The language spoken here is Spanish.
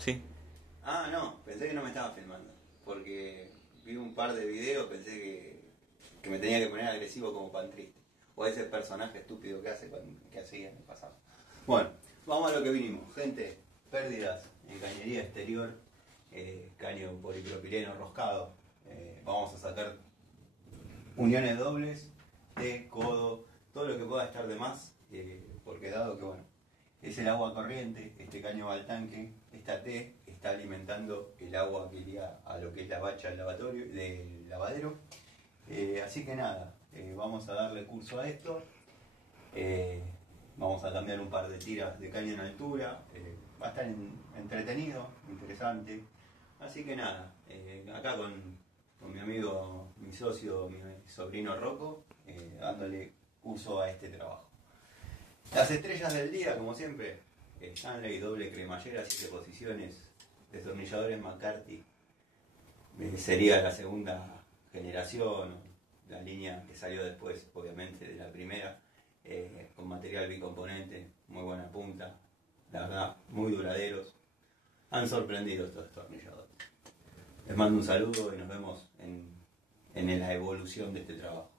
Sí. Ah, no, pensé que no me estaba filmando. Porque vi un par de videos, pensé que me tenía que poner agresivo como pan triste. O ese personaje estúpido que que hacía en el pasado. Bueno, vamos a lo que vinimos. Gente, pérdidas en cañería exterior, caño polipropileno roscado. Vamos a sacar uniones dobles, T, codo, todo lo que pueda estar de más, porque dado que bueno, es el agua corriente, este caño va al tanque, esta T está alimentando el agua que iría a lo que es la bacha del lavadero. Así que nada, vamos a darle curso a esto. eh, Vamos a cambiar un par de tiras de caño en altura. Va a estar entretenido, interesante. Así que nada, acá con mi amigo, mi socio, mi sobrino Rocco, dándole curso a este trabajo. Las estrellas del día, como siempre, Stanley, doble cremallera, 7 posiciones, destornilladores McCarthy. Sería la segunda generación, la línea que salió después, obviamente, de la primera, con material bicomponente, muy buena punta, la verdad, muy duraderos. Han sorprendido estos destornilladores. Les mando un saludo y nos vemos en la evolución de este trabajo.